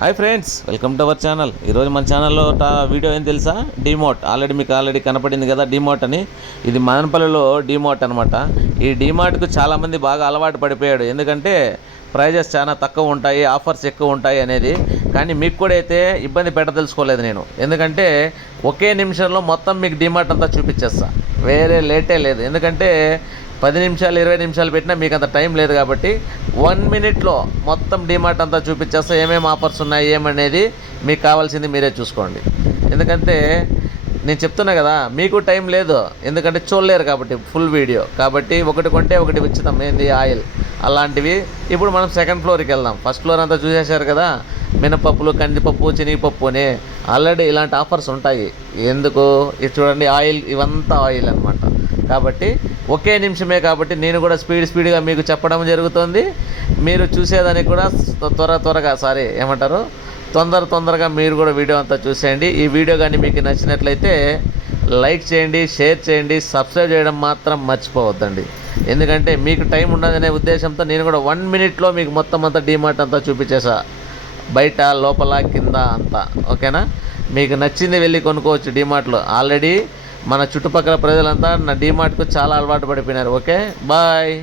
Hi friends welcome to our channel ఈరోజు మన ఛానల్లో టా వీడియో ఏం తెలుసా? డిమోట్ ఆల్రెడీ మీకు ఆల్రెడీ కనపడింది కదా డిమోట్ అని. ఇది మదనపల్లిలో డిమోట్ అనమాట ఈ డిమార్ట్కు చాలామంది బాగా అలవాటు పడిపోయాడు ఎందుకంటే ప్రైజెస్ చాలా తక్కువ ఉంటాయి ఆఫర్స్ ఎక్కువ ఉంటాయి అనేది. కానీ మీకు కూడా అయితే ఇబ్బంది పెట్టదలుచుకోలేదు నేను. ఎందుకంటే ఒకే నిమిషంలో మొత్తం మీకు డిమార్ట్ అంతా చూపించేస్తా. వేరే లేటే లేదు. ఎందుకంటే పది నిమిషాలు ఇరవై నిమిషాలు పెట్టినా మీకు అంత టైం లేదు కాబట్టి వన్ మినిట్లో మొత్తం డిమార్ట్ అంతా చూపించేస్తా ఏమేమి ఆఫర్స్ ఉన్నాయి ఏమనేది మీకు కావాల్సింది మీరే చూసుకోండి. ఎందుకంటే నేను చెప్తున్నా కదా మీకు టైం లేదు. ఎందుకంటే చూడలేరు కాబట్టి ఫుల్ వీడియో. కాబట్టి ఒకటి కొంటే ఒకటి ఉచితం ఏంది ఆయిల్ అలాంటివి. ఇప్పుడు మనం సెకండ్ ఫ్లోర్కి వెళ్దాం. ఫస్ట్ ఫ్లోర్ అంతా చూసేశారు కదా మినపప్పులు కందిపప్పు శనగపప్పు అని ఆల్రెడీ ఇలాంటి ఆఫర్స్ ఉంటాయి. ఎందుకు? ఇది చూడండి ఆయిల్ ఇవంతా ఆయిల్ అనమాట కాబట్టి ఒకే నిమిషమే కాబట్టి నేను కూడా స్పీడ్ స్పీడ్గా మీకు చెప్పడం జరుగుతుంది. మీరు చూసేదానికి కూడా త్వర త్వరగా సారీ ఏమంటారు? తొందర తొందరగా మీరు కూడా వీడియో అంతా చూసేయండి. ఈ వీడియో కానీ మీకు నచ్చినట్లయితే లైక్ చేయండి షేర్ చేయండి సబ్స్క్రైబ్ చేయడం మాత్రం మర్చిపోవద్దండి. ఎందుకంటే మీకు టైం ఉండదనే ఉద్దేశంతో నేను కూడా వన్ మినిట్లో మీకు మొత్తం అంతా డీమార్ట్ అంతా చూపించేసా. బయట లోపల కింద అంతా. ఓకేనా? మీకు నచ్చింది వెళ్ళి కొనుక్కోవచ్చు డీమార్ట్లో. ఆల్రెడీ మన చుట్టుపక్కల ప్రజలంతా నా డీమార్ట్కు చాలా అలవాటు పడిపోయినారు. ఓకే? బాయ్